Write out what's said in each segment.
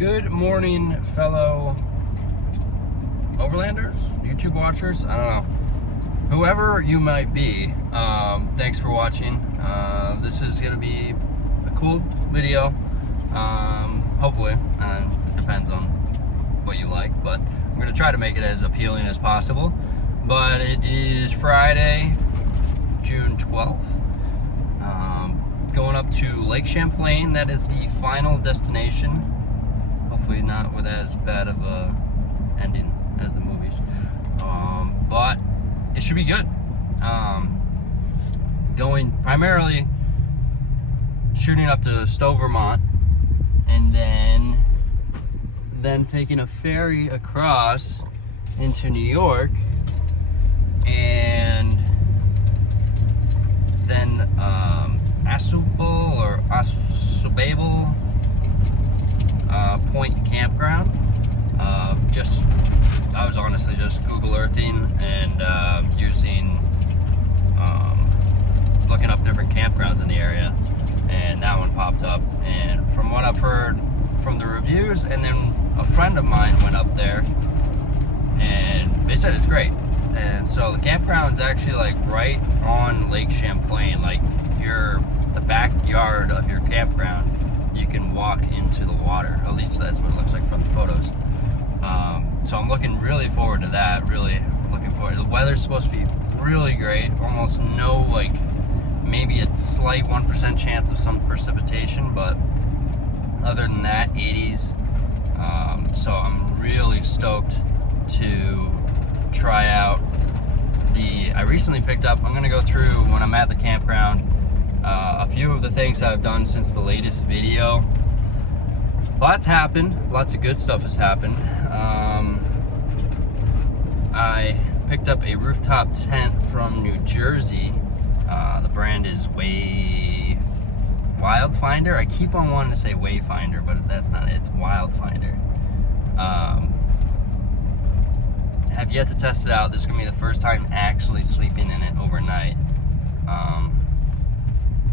Good morning, fellow overlanders, YouTube watchers, I don't know. Whoever you might be, thanks for watching. This is going to be a cool video, hopefully. It depends on what you like, but I'm going to try to make it as appealing as possible. But it is Friday, June 12th. Going up to Lake Champlain. That is the final destination. Hopefully not with as bad of a ending as the movies. But it should be good. Going primarily shooting up to Stowe, Vermont, and then taking a ferry across into New York, and then Asuable or Asuable Point campground. I was honestly just Google Earthing and using looking up different campgrounds in the area, and that one popped up. And from what I've heard from the reviews, and then a friend of mine went up there and they said it's great. And so the campground's actually like right on Lake Champlain. Like the backyard of your campground, you can walk into the water. At least that's what it looks like from the photos. So I'm looking really forward to that. Really looking forward. The weather's supposed to be really great. Almost no, like maybe a slight 1% chance of some precipitation, but other than that, 80s. So I'm really stoked to try out I recently picked up, I'm gonna go through when I'm at the campground, a few of the things I've done since the latest video. Lots happened, lots of good stuff has happened. I picked up a rooftop tent from New Jersey. The brand is Wildfinder. I keep on wanting to say Wayfinder, but that's not it, it's Wildfinder. Have yet to test it out. This is gonna be the first time actually sleeping in it overnight.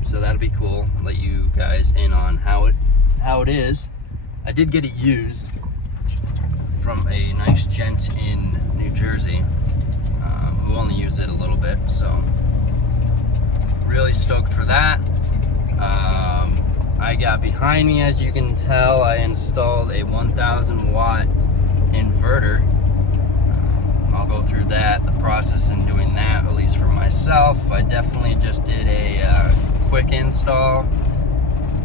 So that'll be cool. Let you guys in on how it is. I did get it used from a nice gent in New Jersey, who only used it a little bit. So really stoked for that. I got behind me, as you can tell, I installed a 1,000 watt inverter. I'll go through the process in doing that, at least for myself. I definitely just did a quick install.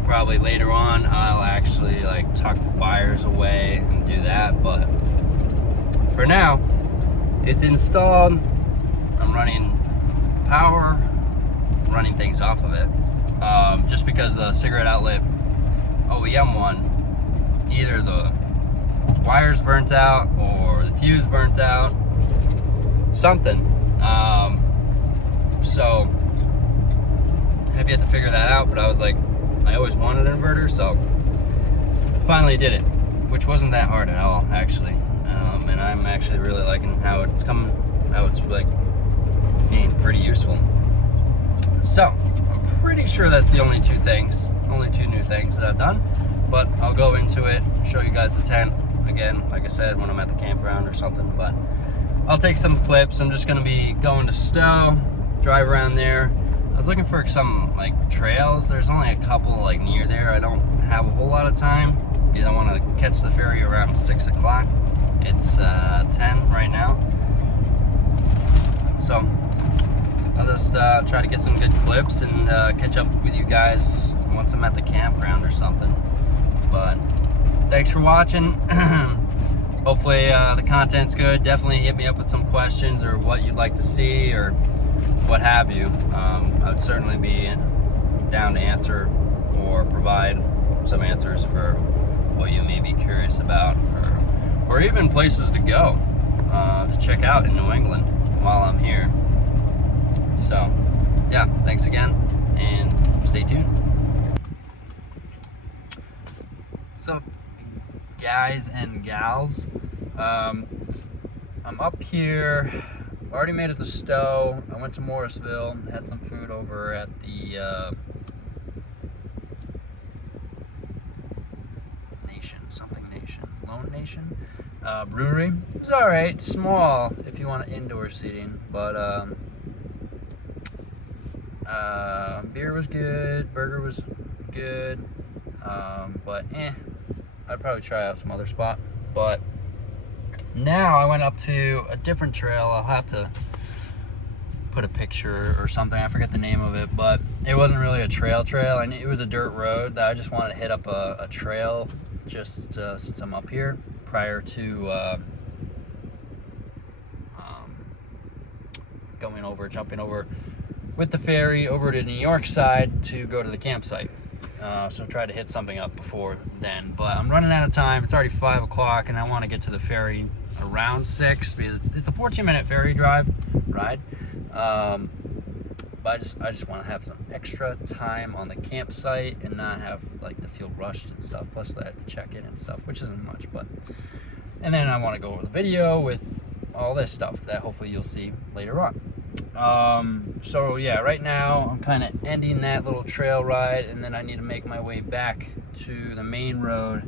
Probably later on I'll actually like tuck the wires away and do that, but for now it's installed. I'm running power, running things off of it, just because the cigarette outlet OEM one, either the wires burnt out or the fuse burnt out, something. So have yet to figure that out, but I was like, I always wanted an inverter, so finally did it, which wasn't that hard at all, actually. And I'm actually really liking how it's like being pretty useful. So I'm pretty sure that's the only two new things that I've done, but I'll go into it, show you guys the tent again, like I said, when I'm at the campground or something. But I'll take some clips. I'm just gonna be going to Stowe, drive around there. I was looking for some like trails. There's only a couple like near there. I don't have a whole lot of time because I want to catch the ferry around 6 o'clock. It's 10 right now. So I'll just try to get some good clips and catch up with you guys once I'm at the campground or something. But thanks for watching. Hopefully the content's good. Definitely hit me up with some questions or what you'd like to see or what have you. I'd certainly be down to answer or provide some answers for what you may be curious about, or even places to go to check out in New England while I'm here. So yeah, thanks again and stay tuned. So guys and gals, I'm up here, already made it to Stowe. I went to Morrisville, had some food over at the Nation, something Nation. Own Nation brewery. It was all right, small if you want indoor seating, but beer was good, burger was good, but I'd probably try out some other spot. But now I went up to a different trail. I'll have to put a picture or something. I forget the name of it, but it wasn't really a trail, and it was a dirt road that I just wanted to hit up a trail just since I'm up here prior to jumping over with the ferry over to New York side to go to the campsite. So try to hit something up before then, but I'm running out of time. It's already 5 o'clock and I want to get to the ferry around 6 because it's a 14-minute ferry ride. But I just want to have some extra time on the campsite and not have like to feel rushed and stuff. Plus I have to check in and stuff, which isn't much, and then I want to go over the video with all this stuff that hopefully you'll see later on. So yeah, right now I'm kind of ending that little trail ride, and then I need to make my way back to the main road.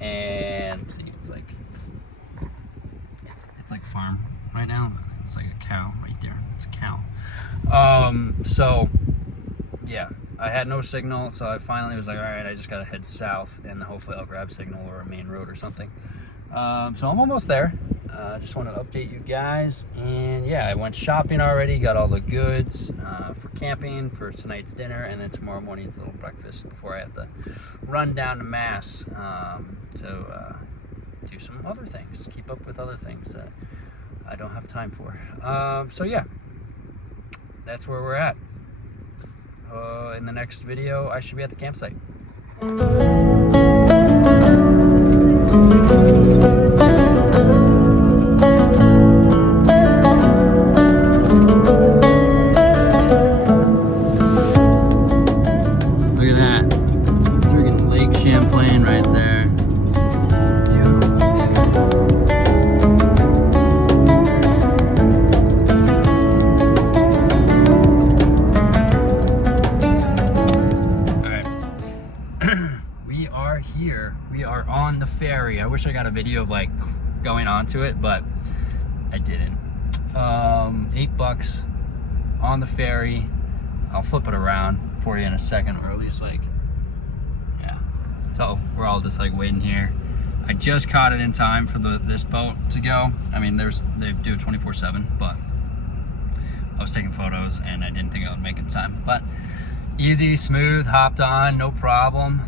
And see, it's like farm right now. It's like a cow right there. It's a cow. So yeah, I had no signal, so I finally was like, all right, I just gotta head south, and hopefully I'll grab signal or a main road or something. So I'm almost there. I just wanted to update you guys, and yeah, I went shopping already, got all the goods for camping for tonight's dinner, and then tomorrow morning's little breakfast before I have to run down to Mass to do some other things, keep up with other things that I don't have time for. So yeah, that's where we're at. In the next video, I should be at the campsite. Look at that. Freaking Lake Champlain right there. We are on the ferry. I wish I got a video of like going onto it, but I didn't. $8 on the ferry. I'll flip it around for you in a second, or at least like, yeah. So we're all just like waiting here. I just caught it in time for this boat to go. I mean, they do it 24/7, but I was taking photos and I didn't think I would make it in time. But easy, smooth, hopped on, no problem.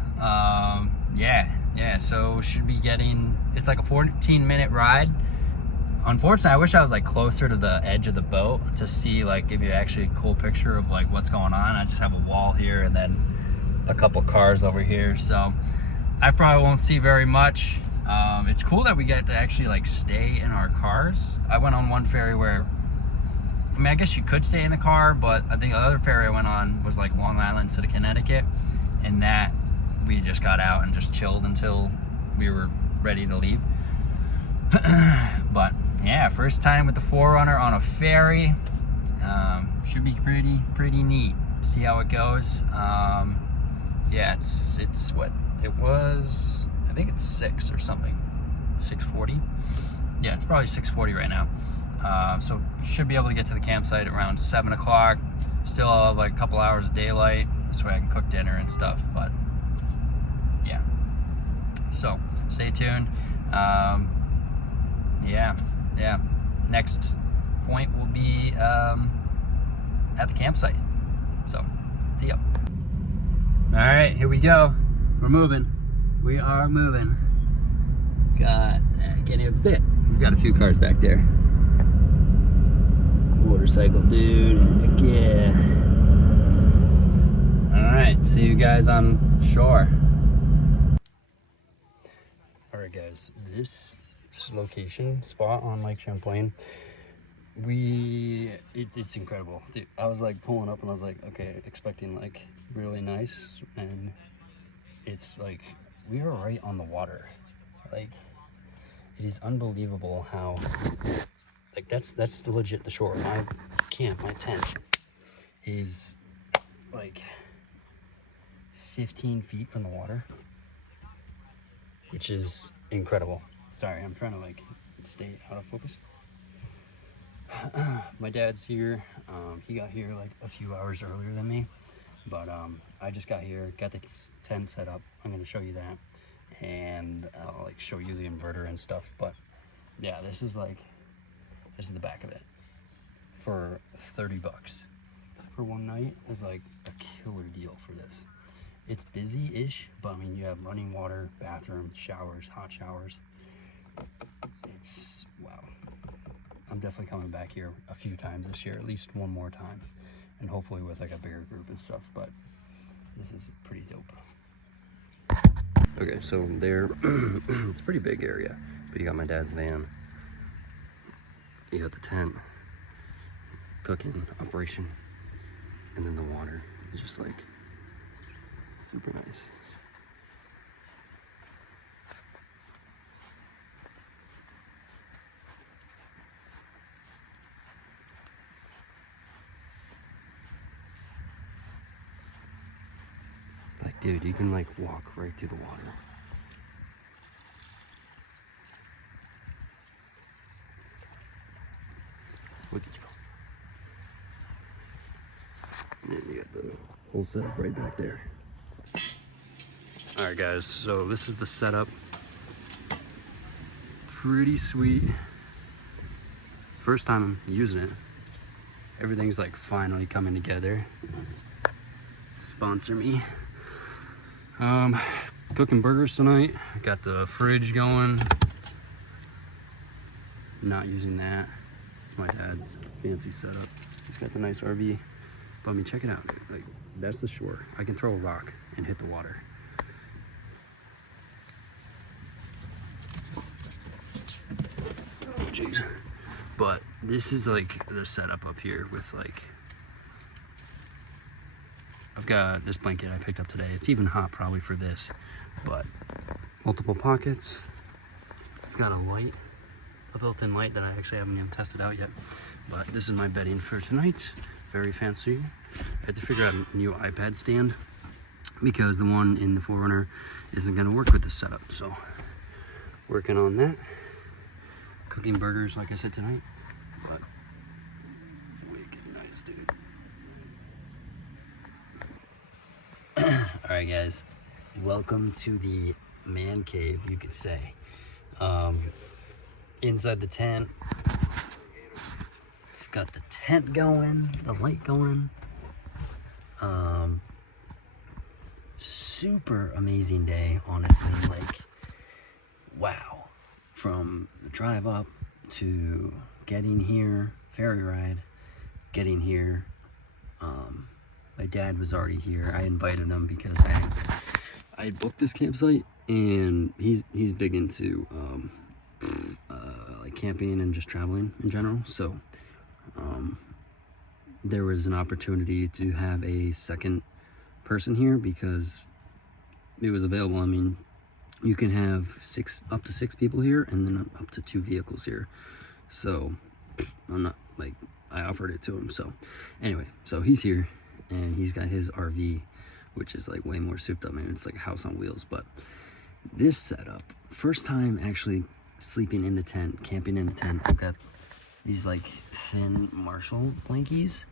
Yeah, so should be getting, it's like a 14-minute ride. Unfortunately, I wish I was like closer to the edge of the boat to see, like, give you actually a cool picture of like what's going on. I just have a wall here and then a couple cars over here, so I probably won't see very much. It's cool that we get to actually like stay in our cars. I went on one ferry where, I mean, I guess you could stay in the car, but I think the other ferry I went on was like Long Island to Connecticut, and that we just got out and just chilled until we were ready to leave. But yeah, first time with the 4Runner on a ferry. Should be pretty neat. See how it goes. Yeah, it's what it was. I think it's 6 or something. 6:40. Yeah, it's probably 6:40 right now. So should be able to get to the campsite around 7 o'clock. Still have like a couple hours of daylight. This way I can cook dinner and stuff. But yeah, so stay tuned. Yeah, next point will be at the campsite, so see ya. All right, here we go. We are moving. I can't even see it. We've got a few cars back there. Motorcycle dude. Yeah. All right, see you guys on shore. All right, guys, this location spot on Lake Champlain, it's incredible. Dude, I was like pulling up and I was like, okay, expecting like really nice, and it's like we are right on the water. Like, it is unbelievable how, like, that's legit the shore. My tent is like 15 feet from the water, which is incredible. Sorry, I'm trying to like stay out of focus. My dad's here. He got here like a few hours earlier than me, but I just got here, got the tent set up. I'm gonna show you that, and I'll like show you the inverter and stuff. But yeah, this is the back of it for $30 for one night is like a killer deal for this. It's busy-ish, but I mean, you have running water, bathroom, showers, hot showers. It's, wow. I'm definitely coming back here a few times this year, at least one more time, and hopefully with like a bigger group and stuff, but this is pretty dope. Okay, so there, it's a pretty big area, but you got my dad's van, you got the tent, cooking operation, and then the water is just like super nice. Like, dude, you can like walk right through the water. Look at you. And then you got the whole setup right back there. All right, guys, so this is the setup. Pretty sweet. First time I'm using it. Everything's like finally coming together. Sponsor me. Cooking burgers tonight. Got the fridge going. Not using that. It's my dad's fancy setup. He's got the nice RV. But I mean, check it out. Like, that's the shore. I can throw a rock and hit the water. Oh, jeez. But this is like the setup up here with like, I've got this blanket I picked up today. It's even hot probably for this, but multiple pockets. It's got a light, a built-in light that I actually haven't even tested out yet. But this is my bedding for tonight. Very fancy. I had to figure out a new iPad stand because the one in the 4Runner isn't gonna work with this setup. So working on that. Cooking burgers, like I said, tonight. But wicked nice, dude. All right, guys. Welcome to the man cave, you could say. Inside the tent. Got the tent going, the light going. Super amazing day, honestly. Like, wow. From the drive up to getting here, ferry ride, getting here. My dad was already here. I invited him because I had booked this campsite, and he's big into like camping and just traveling in general. So there was an opportunity to have a second person here because it was available. I mean, you can have up to six people here, and then up to 2 vehicles here. So I'm not like, I offered it to him. So anyway, so he's here, and he's got his RV, which is like way more souped up. I mean, it's like a house on wheels. But this setup, first time actually sleeping in the tent, camping in the tent. I've got these like thin Marshall blankies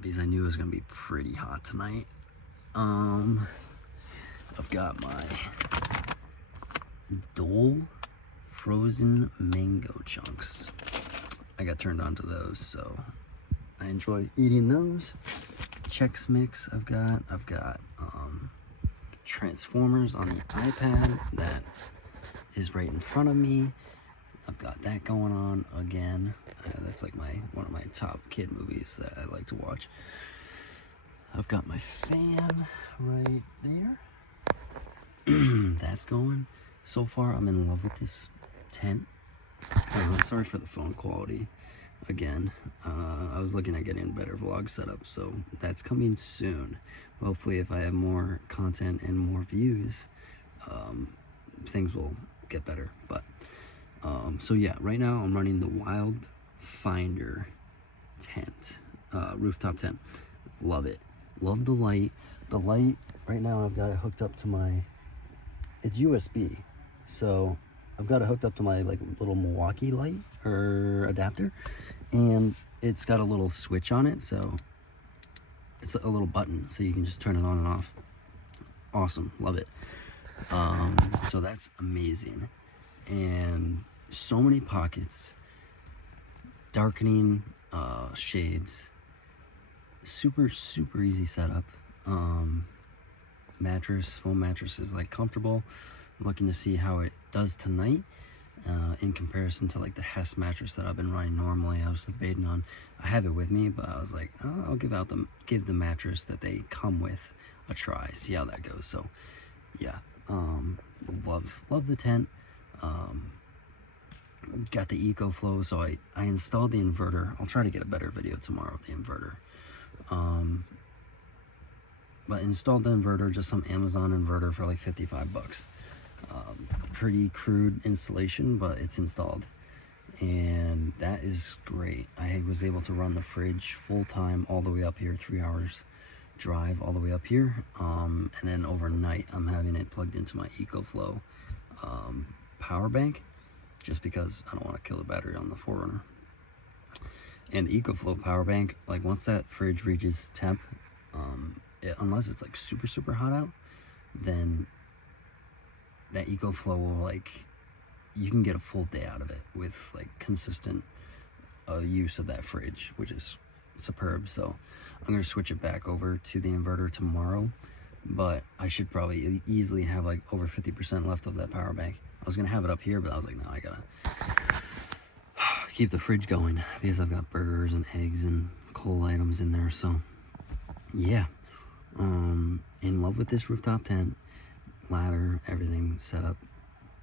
because I knew it was gonna be pretty hot tonight. I've got my Dole frozen mango chunks. I got turned on to those, so I enjoy eating those. Chex Mix I've got Transformers on the iPad that is right in front of me. I've got that going on again. That's like one of my top kid movies that I like to watch. I've got my fan right there. That's going. So far, I'm in love with this tent. Sorry for the phone quality again. I was looking at getting a better vlog setup, so that's coming soon. Hopefully, if I have more content and more views, things will get better. But so yeah, right now I'm running the Wildfinder tent, rooftop tent. Love it. Love the light. The light right now, I've got it hooked up to my, it's USB. So I've got it hooked up to my like little Milwaukee light or adapter, and it's got a little switch on it, so it's a little button, so you can just turn it on and off. Awesome, love it. So that's amazing, and so many pockets, darkening shades, super easy setup. Mattress, foam mattress is like comfortable. I'm looking to see how it does tonight in comparison to like the Hess mattress that I've been running normally. I was debating on, I have it with me, but I was like, oh, I'll give the mattress that they come with a try, see how that goes. So yeah, love the tent. Got the EcoFlow, so I installed the inverter. I'll try to get a better video tomorrow of the inverter. But installed the inverter, just some Amazon inverter for like 55 bucks. Pretty crude installation, but it's installed, and that is great. I was able to run the fridge full time all the way up here, 3 hours drive all the way up here, and then overnight I'm having it plugged into my EcoFlow power bank, just because I don't want to kill the battery on the 4Runner. And EcoFlow power bank, like once that fridge reaches temp, unless it's like super hot out, then that EcoFlow will, like, you can get a full day out of it with like consistent use of that fridge, which is superb. So I'm going to switch it back over to the inverter tomorrow, but I should probably easily have like over 50% left of that power bank. I was going to have it up here, but I was like, no, I gotta keep the fridge going because I've got burgers and eggs and cold items in there. So yeah, in love with this rooftop tent, ladder, everything set up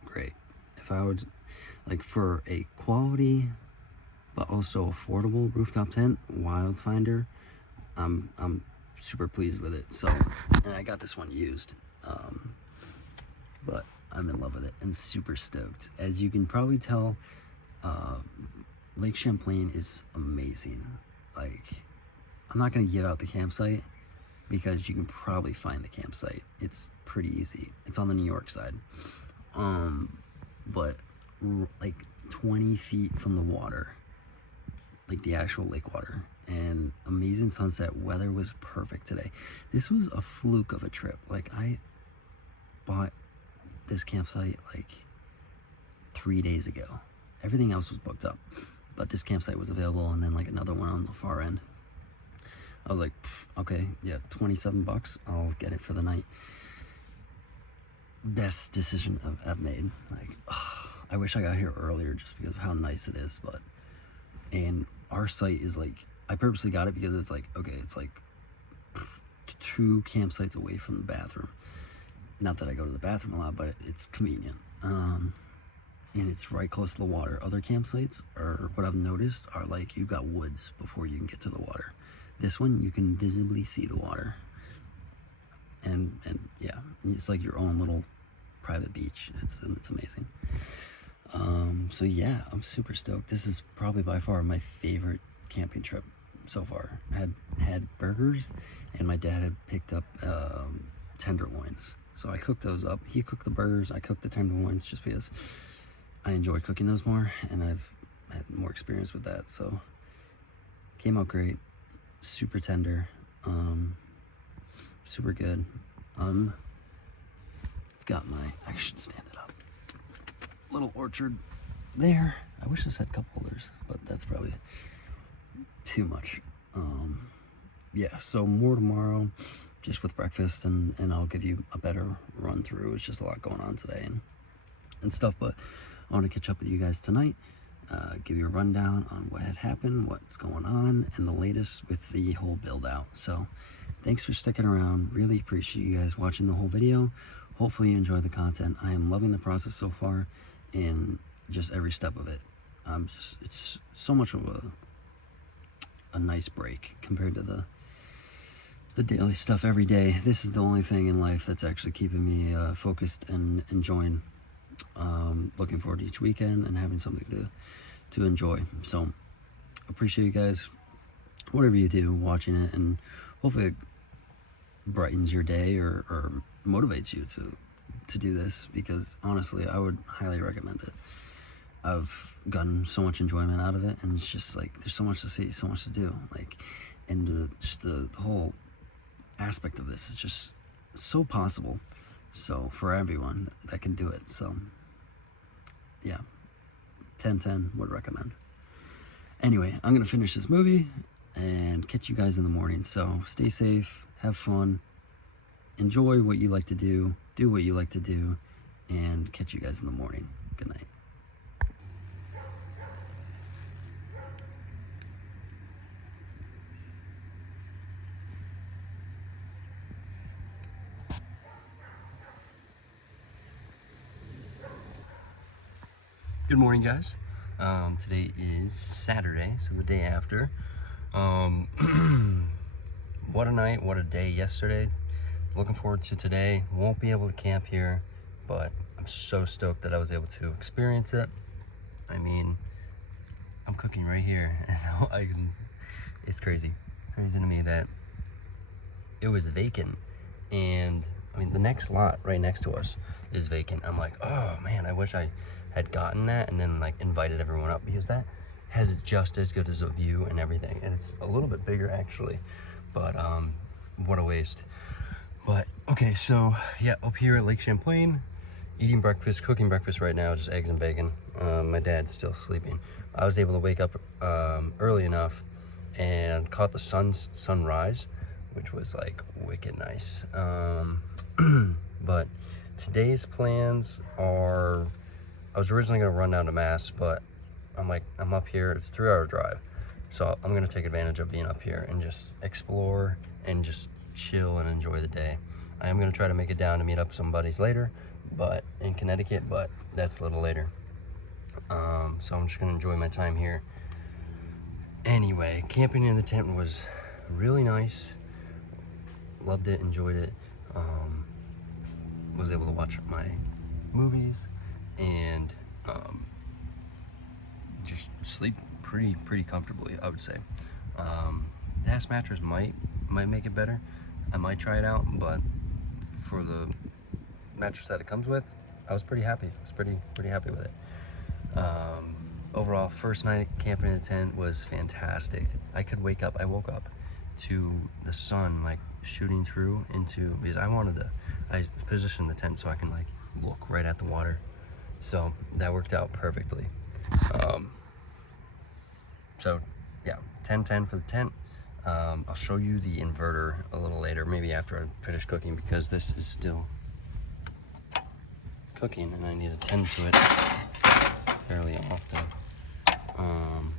great. If I would, like, for a quality but also affordable rooftop tent, Wildfinder, I'm super pleased with it. So, and I got this one used, but I'm in love with it and super stoked. As you can probably tell, Lake Champlain is amazing. Like, I'm not gonna give out the campsite because you can probably find the campsite. It's pretty easy. It's on the New York side, but like 20 feet from the water, like the actual lake water, and amazing sunset. Weather was perfect today. This was a fluke of a trip. Like, I bought this campsite like 3 days ago. Everything else was booked up, but this campsite was available, and then like another one on the far end. I was like, okay, yeah, 27 bucks, I'll get it for the night. Best decision I've made. Like, I wish I got here earlier just because of how nice it is, but, and our site is like, I purposely got it because it's like, okay, it's like 2 campsites away from the bathroom. Not that I go to the bathroom a lot, but it's convenient. And it's right close to the water. Other campsites, or what I've noticed, are like, you've got woods before you can get to the water. This one, you can visibly see the water, and yeah, it's like your own little private beach. It's amazing. So yeah, I'm super stoked. This is probably by far my favorite camping trip so far. I had burgers, and my dad had picked up tenderloins, so I cooked those up. He cooked the burgers, I cooked the tenderloins, just because I enjoy cooking those more, and I've had more experience with that. So came out great. Super tender, super good. Got my, I should stand it up, little orchard there. I wish this had cup holders, but that's probably too much. Yeah, so more tomorrow, just with breakfast, and I'll give you a better run through. It's just a lot going on today and stuff, but I want to catch up with you guys tonight. Give you a rundown on what had happened, what's going on, and the latest with the whole build out. So thanks for sticking around. Really appreciate you guys watching the whole video. Hopefully you enjoy the content. I am loving the process so far, and just every step of it. It's so much of a nice break compared to the daily stuff every day. This is the only thing in life that's actually keeping me focused and enjoying. Looking forward to each weekend and having something to enjoy. So appreciate you guys, whatever you do, watching it, and hopefully it brightens your day or motivates you to to do this, because honestly, I would highly recommend it. I've gotten so much enjoyment out of it, and it's just like, there's so much to see, so much to do, like, and just the whole aspect of this is just so possible. So for everyone that can do it, so yeah, 10/10 would recommend. Anyway, I'm gonna finish this movie and catch you guys in the morning. So stay safe, have fun, enjoy what you like to do what you like to do, and catch you guys in the morning. Good night. Good morning, guys. Today is Saturday, so the day after. What a night, what a day yesterday. Looking forward to today. Won't be able to camp here, but I'm so stoked that I was able to experience it. I mean, I'm cooking right here, and it's crazy to me that it was vacant. And I mean, the next lot right next to us is vacant. I'm like, oh man, I wish I had gotten that and then like invited everyone up, because that has just as good as a view and everything, and it's a little bit bigger actually, but what a waste. But okay, so yeah, up here at Lake Champlain, eating breakfast, cooking breakfast right now, just eggs and bacon. My dad's still sleeping. I was able to wake up early enough and caught the sunrise, which was like wicked nice. But today's plans are, I was originally gonna run down to Mass, but I'm like, I'm up here, it's a 3-hour drive. So I'm gonna take advantage of being up here and just explore and just chill and enjoy the day. I am gonna try to make it down to meet up some buddies later, but in Connecticut, but that's a little later. So I'm just gonna enjoy my time here. Anyway, camping in the tent was really nice. Loved it, enjoyed it. Was able to watch my movies and just sleep pretty comfortably, I would say. The ass mattress might make it better. I might try it out, but for the mattress that it comes with, I was pretty happy. I was pretty happy with it. Overall, first night camping in the tent was fantastic. I woke up to the sun like shooting through into, because I positioned the tent so I can like look right at the water. So that worked out perfectly. So yeah, 10/10 for the tent. I'll show you the inverter a little later, maybe after I finish cooking, because this is still cooking and I need to tend to it fairly often. I'm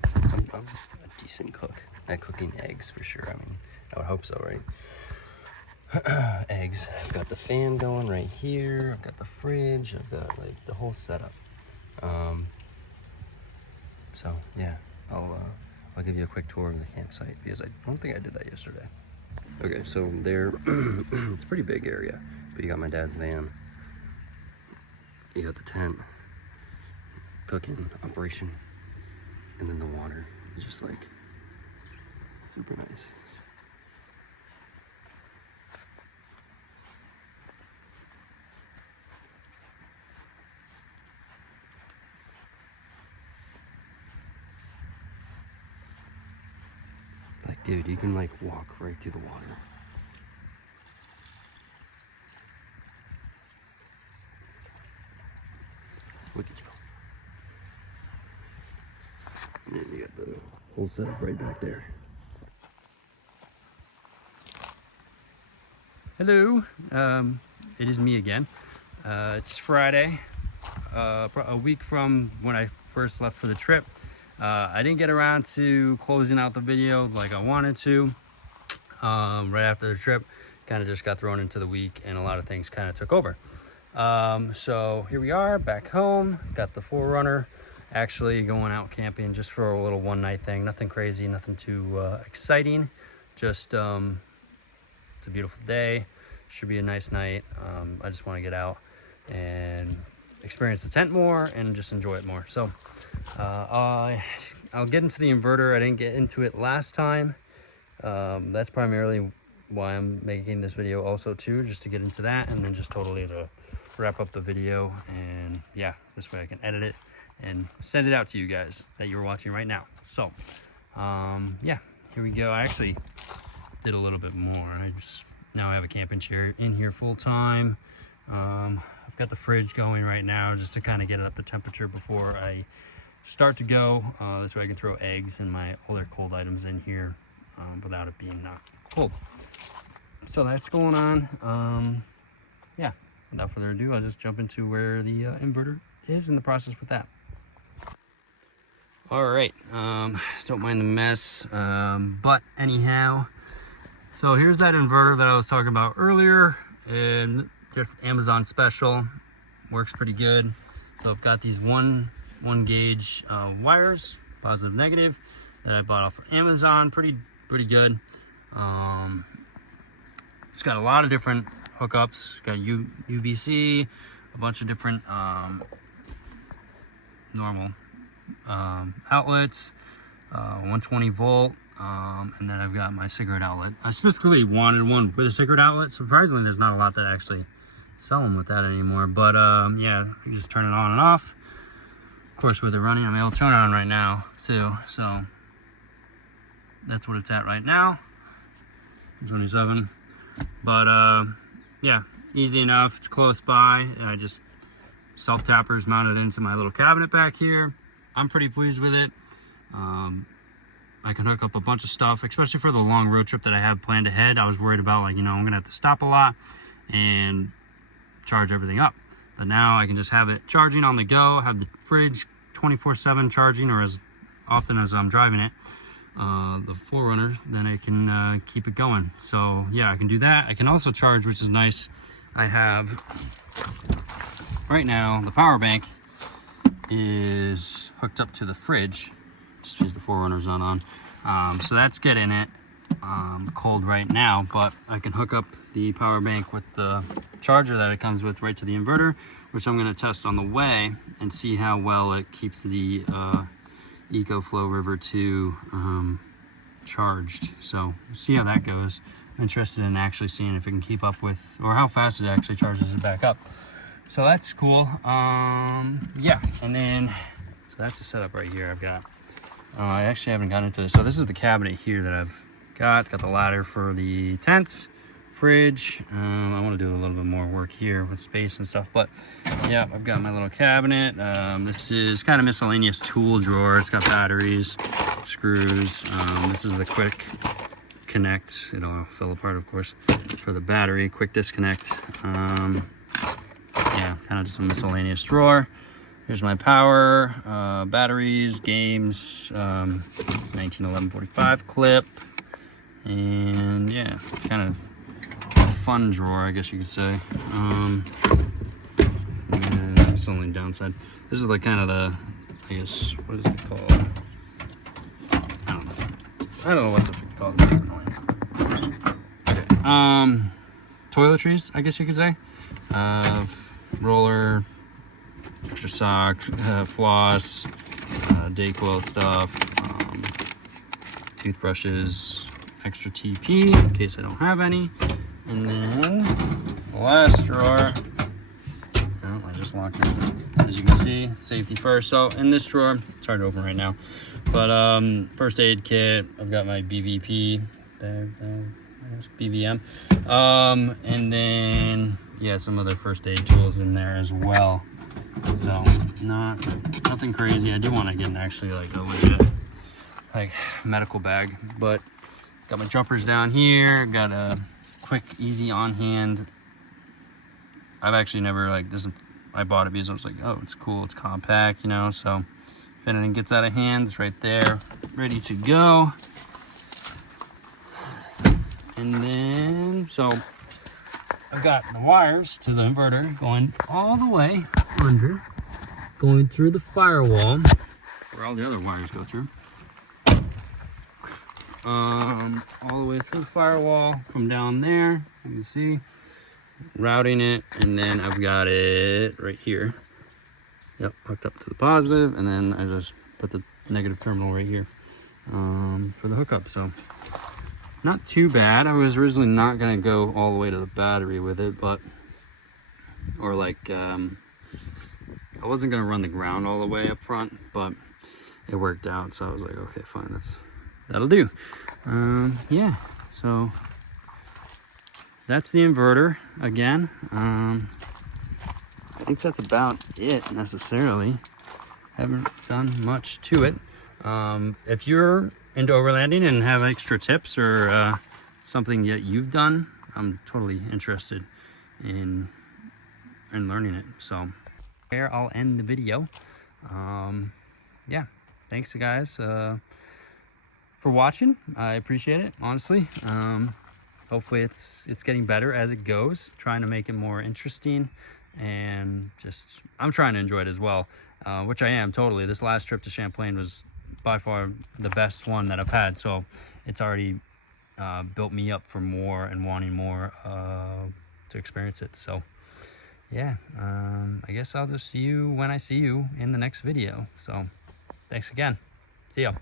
a decent cook at cooking eggs for sure. I mean, I would hope so, right? Eggs. I've got the fan going right here. I've got the fridge. I've got like the whole setup. So yeah, I'll give you a quick tour of the campsite, because I don't think I did that yesterday. Okay, so there, it's a pretty big area, but you got my dad's van. You got the tent, cooking operation, and then the water is just like super nice. Like, dude, you can like walk right through the water. Look at you. And then you got the whole setup right back there. Hello, it is me again. It's Friday, a week from when I first left for the trip. I didn't get around to closing out the video like I wanted to. Right after the trip, kind of just got thrown into the week and a lot of things kind of took over. So here we are back home, got the 4Runner, actually going out camping just for a little one night thing. Nothing crazy, nothing too exciting, just it's a beautiful day, should be a nice night. I just want to get out and experience the tent more and just enjoy it more. So I'll get into the inverter. I didn't get into it last time. That's primarily why I'm making this video also too, just to get into that, and then just totally the wrap up the video, and yeah, this way I can edit it and send it out to you guys that you're watching right now. So yeah, here we go. I actually did a little bit more. Now I have a camping chair in here full time. I've got the fridge going right now just to kind of get it up to temperature before I start to go. This way I can throw eggs and my other cold items in here without it being not cold. So that's going on. Yeah, without further ado, I'll just jump into where the inverter is in the process with that. All right, don't mind the mess, but anyhow, so here's that inverter that I was talking about earlier, and just Amazon special, works pretty good. So I've got these one gauge wires, positive, negative, that I bought off of Amazon, pretty good. It's got a lot of different hookups. Got UVC, a bunch of different normal outlets, 120 volt, and then I've got my cigarette outlet. I specifically wanted one with a cigarette outlet. Surprisingly, there's not a lot that actually sell them with that anymore, but yeah, you just turn it on and off. Of course, with it running, I'm able to turn it on right now too, so that's what it's at right now, 27. But yeah, easy enough. It's close by. I just self-tappers mounted into my little cabinet back here. I'm pretty pleased with it. I can hook up a bunch of stuff, especially for the long road trip that I have planned ahead. I was worried about, like, you know, I'm gonna have to stop a lot and charge everything up. But now I can just have it charging on the go, have the fridge 24/7 charging, or as often as I'm driving it, the 4Runner, then I can keep it going. So yeah, I can do that. I can also charge, which is nice. I have right now the power bank is hooked up to the fridge just because the 4Runner's not on. So that's getting it cold right now, but I can hook up the power bank with the charger that it comes with right to the inverter, which I'm going to test on the way and see how well it keeps the EcoFlow River 2 charged. So see how that goes. I'm interested in actually seeing if it can keep up with, or how fast it actually charges it back up. So that's cool. Yeah, and then so that's the setup right here I've got. I actually haven't gotten into this. So this is the cabinet here that I've got. It's got the ladder for the tent, fridge. I want to do a little bit more work here with space and stuff, but yeah, I've got my little cabinet. This is kind of miscellaneous tool drawer. It's got batteries, screws. This is the quick connect. It all fell apart, of course, for the battery. Quick disconnect. Yeah, kind of just a miscellaneous drawer. Here's my power, batteries, games, 1911-45 clip, and yeah, kind of a fun drawer, I guess you could say. That's the only downside. This is like kind of the, I guess, what is it called? I don't know what's it called. That's annoying. Okay. Toiletries, I guess you could say. Roller, extra sock, floss, Dayquil stuff, toothbrushes, extra TP in case I don't have any, and then the last drawer. Oh, I just locked it. As you can see, safety first. So in this drawer, it's hard to open right now, but first aid kit. I've got my BVP, BVM, and then yeah, some other first aid tools in there as well. So nothing crazy. I do want to get actually like a legit like medical bag, but got my jumpers down here. Got a quick, easy on hand. I've actually never like this. I bought it because I was like, oh, it's cool, it's compact, you know. So if anything gets out of hand, it's right there, ready to go. And then so I've got the wires to the inverter going all the way under, going through the firewall where all the other wires go through. All the way through the firewall from down there, you can see, routing it, and then I've got it right here. Yep, hooked up to the positive, and then I just put the negative terminal right here for the hookup. So not too bad. I was originally not going to go all the way to the battery with it, but or like I wasn't gonna run the ground all the way up front, but it worked out, so I was like, okay, fine, that'll do. Yeah, so that's the inverter again. I think that's about it necessarily. Haven't done much to it. If you're into overlanding and have extra tips or something that you've done, I'm totally interested in learning it. So there, I'll end the video. Yeah, thanks guys for watching. I appreciate it, honestly. Hopefully it's getting better as it goes, trying to make it more interesting, and just I'm trying to enjoy it as well, which I am totally. This last trip to Champlain was by far the best one that I've had, so it's already built me up for more and wanting more to experience it. So yeah, I guess I'll just see you when I see you in the next video. So thanks again. See ya.